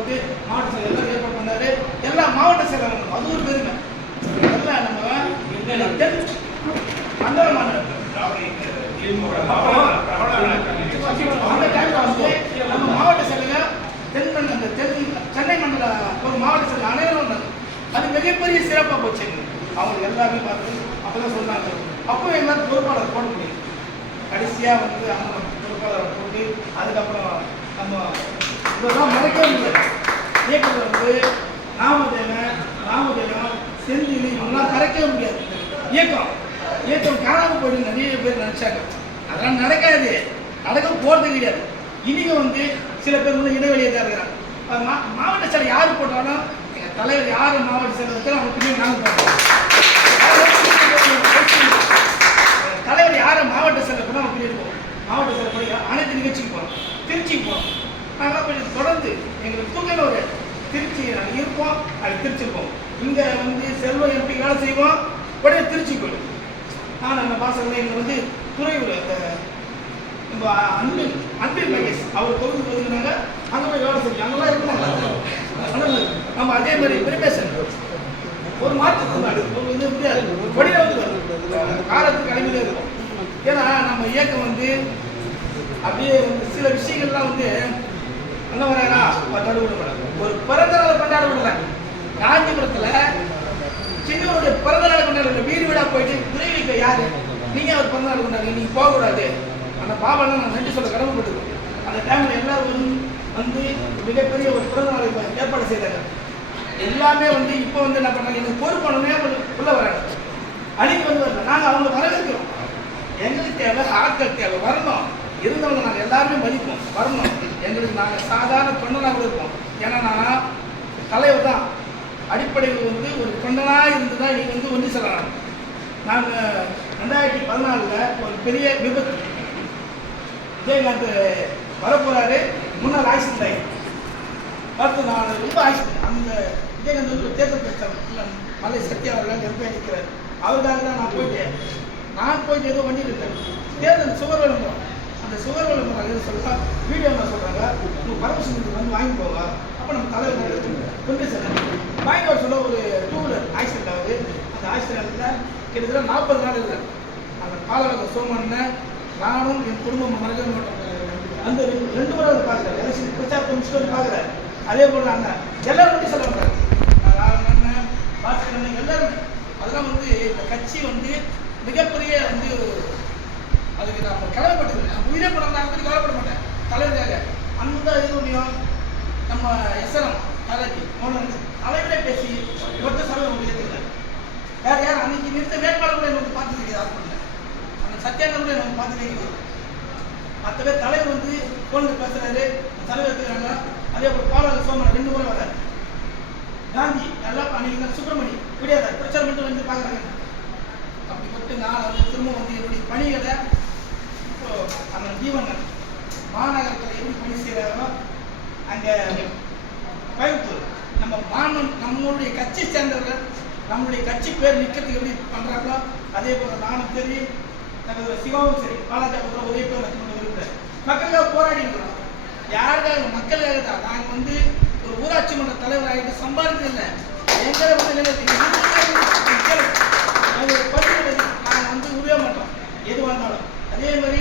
போட்டு மாவட்ட செயலர் ஏற்பாடு பண்ணாரு. எல்லா மாவட்ட செயலர்களும் அது ஒரு பெருமை. எல்லாம் நம்ம தென் மண்டல மாநிலம் அந்த டைம்ல வந்து நம்ம மாவட்ட செயலர் தென் மண்டல அந்த தென் சென்னை மண்டல ஒரு மாவட்ட செயலர் அனைவரும் வந்தாங்க அது மிகப்பெரிய சிறப்பாக போச்சு அவங்க எல்லாருமே பார்த்து அப்பதான் சொன்னாங்க அப்போ எங்களால் பொறுப்பாளர் போட முடியும் கடைசியாக வந்து அவங்க பொறுப்பாளர் போட்டு அதுக்கப்புறம் நம்ம இதெல்லாம் மறைக்கவே முடியாது இயக்கத்தில் வந்து நாமதேவன் ராமதேவன் செந்தில் இவங்கெல்லாம் கரைக்கவே முடியாது. இயக்கம். இயக்கம் காணாமல் போயிட்டு நிறைய பேர் நினச்சாங்க. அதெல்லாம் நடக்காது. நடக்க போகிறது கிடையாது. இனிங்க வந்து சில பேர் வந்து இடைவெளியை தான் இருக்கிறாங்க. மா மாவட்ட செயலை யார் போட்டாலும் எங்கள் தலைவர் யார் மாவட்ட செயலர் இருக்காரோ அவங்க பின்னாடி நாங்கள் தலைவர் யார் மாவட்ட செயலர் கூட அவங்க பின்னாடி போவோம். மாவட்ட சிலை போய் அனைத்து நிகழ்ச்சிக்கு போகிறோம் திருச்சிக்கு போகிறோம் நாங்களாம் கொஞ்சம் தொடர்ந்து எங்களுக்கு தூக்கல ஒரு திருச்சி நாங்கள் இருப்போம். அது திருச்சிருப்போம் இங்கே வந்து செல்வ எம்பி வேலை செய்வோம் உடனே திருச்சி போயிடும் நான் நம்ம பாசத்தில் எங்களை வந்து துறையூர் அந்த நம்ம அன்பில் அன்பில் மகேஷ் அவர் தொகுதி ஒதுங்கினாங்க அங்கே போய் வேலை செஞ்சு அங்கெல்லாம் இருக்கணும் ஆனால் நம்ம அதே மாதிரி பிரிபேஷன் ஒரு மாற்றுத்திறனாளி ஒரு இது முடியாது வழியில் வந்து காலத்துக்கு அடிமையிலே இருக்கும். ஏன்னா நம்ம இயக்கம் வந்து அப்படியே வந்து சில விஷயங்கள்லாம் வந்து அங்கே வராரா தடு விடப்பட ஒரு பிறந்த நாள் கொண்டாட விடல காஞ்சிபுரத்தில் சின்னவருடைய பிறந்த நாள் கொண்டாட வீடு வீடாக போயிட்டு துறைவிக்க யாரு? நீங்கள் அவர் பிறந்த நாள் கொண்டாடுங்க. நீங்கள் போகக்கூடாது. அந்த பாபான நான் நன்றி சொல்ல கடமைப்பட்டிருக்கோம். அந்த டைமில் எல்லாரும் வந்து மிகப்பெரிய ஒரு பிறந்த நாள் ஏற்பாடு செய்தாங்க. எல்லாமே வந்து இப்போ வந்து என்ன பண்ணாங்க? எனக்கு பொறுப்பானமே உள்ள வராங்க. அன்னைக்கு வந்து வரல. நாங்கள் அவங்களை வரவேற்கிறோம். எங்களுக்கு தேவை ஆட்கள் தேவை. வரணும். இருந்தவங்க நாங்கள் எல்லாருமே மதிப்போம். வரணும். எங்களுக்கு நாங்கள் சாதாரண தொண்டனாக இருப்போம். ஏன்னா நான் தலைவர் தான். அடிப்படையில் வந்து ஒரு தொண்டனாக இருந்து தான் நீங்கள் வந்து ஒன்றி சொல்லலாம் நாங்கள் ரெண்டாயிரத்தி பதினாலில் ஒரு பெரிய விபத்து. விஜயகாந்த் வரப்போகிறாரு முன்னாள் ஆக்சிடென்ட் பார்த்து நான் ரொம்ப ஆக்சிடென்ட் அந்த விஜயகாந்த் வந்து தேர்தல் பிரச்சாரம் மலை சத்யா அவர்கள் எம்பி நிற்கிறார் அவருக்காக தான் நான் போயிட்டேன் நான் போயிட்டு ஏதோ பண்ணிட்டு இருக்கேன். தேர்தல் சுகர் விளம்பரம். அந்த சுகர் விளம்பரம் சொல்லலாம் சொல்ல வீடியோ என்ன சொல்கிறாங்க உங்கள் வந்து வாங்கி போங்க அப்போ நம்ம தலைவர் கொண்டு சார் வாங்கி வர சொல்ல ஒரு டூ வீலர் ஆக்சிடென்ட் ஆகுது. அந்த ஆக்சிடென்ட்டில் கிட்டத்தட்ட நாற்பது நாள் இருக்கிறேன் அந்த பாலக சோமன்ன நானும் என் குடும்பம் மறக்க மாட்டோம் அந்த ரெண்டு ரெண்டு முறை வந்து பார்க்குறேன் எலெக்ஷன் பிரச்சாரத்தை முடிச்சுட்டு வந்து பார்க்குறேன் அதே போல் அண்ணன் எல்லாரும் சொல்ல மாட்டாங்க நான் அண்ணன் பாஸ்கர் அண்ணன் எல்லாரும் அதெல்லாம் வந்து இந்த கட்சி வந்து மிகப்பெரிய வந்து அதுக்கு நான் கடமைப்பட்டிருக்கேன் நான் உயிரே படம் நான் பற்றி கவலைப்பட மாட்டேன் தலைவருக்காக அந்த இதுலையும் நம்ம எஸ்எனம் தலைவி மோகன் தலைவரே பேசி ஒத்த சபை உங்களுக்கு ஏற்றுக்கல யார் யார் அன்னைக்கு நிறுத்த வேட்பாளர் கூட எனக்கு பார்த்தது கிடையாது ஹாஸ்பிட்டலில் அந்த சத்யானந்த கூட நம்ம பார்த்ததே கிடையாது தலைவர் வந்து ஃபோனில் பேசுறாரு. தலைவர் இருக்கிறாங்க அதே போல் பாலாளர் சோமன் ரெண்டு முறை வராரு காந்தி நல்லா அன்னைக்கு சுப்பிரமணி விடியாத பிரச்சாரம் மட்டும் வந்து பார்க்குறாங்க. அப்படி பட்டு நான் வந்து திரும்ப வந்து என்னுடைய பணிகளை இப்போ அந்த தீவனன் மாநகரத்தில் எப்படி பணி செய்கிறாரோ அங்கே கோயம்புத்தூர் நம்ம மாணவன் நம்மளுடைய கட்சி சேர்ந்தவர்கள் நம்மளுடைய கட்சி பேர் நிற்கிறதுக்கு எப்படி பண்ணுறாங்களோ அதே போல் நானும் தெரியும். நமது சிவாவும் சரி பாலாஜி பத்திரம் உதவி பேர் வச்சு விரும்புகிறேன் மக்களுக்காக போராடி இருக்கிறோம். யாருக்காக மக்களுக்காக தான் நாங்கள் வந்து ஒரு ஊராட்சி மன்ற தலைவர் ஆகிட்டு சம்பாதிக்கிறது இல்லை எங்களை வந்து நிலையத்துக்கு நாங்கள் வந்து உருவே மாட்டோம் எது வந்தாலும். அதே மாதிரி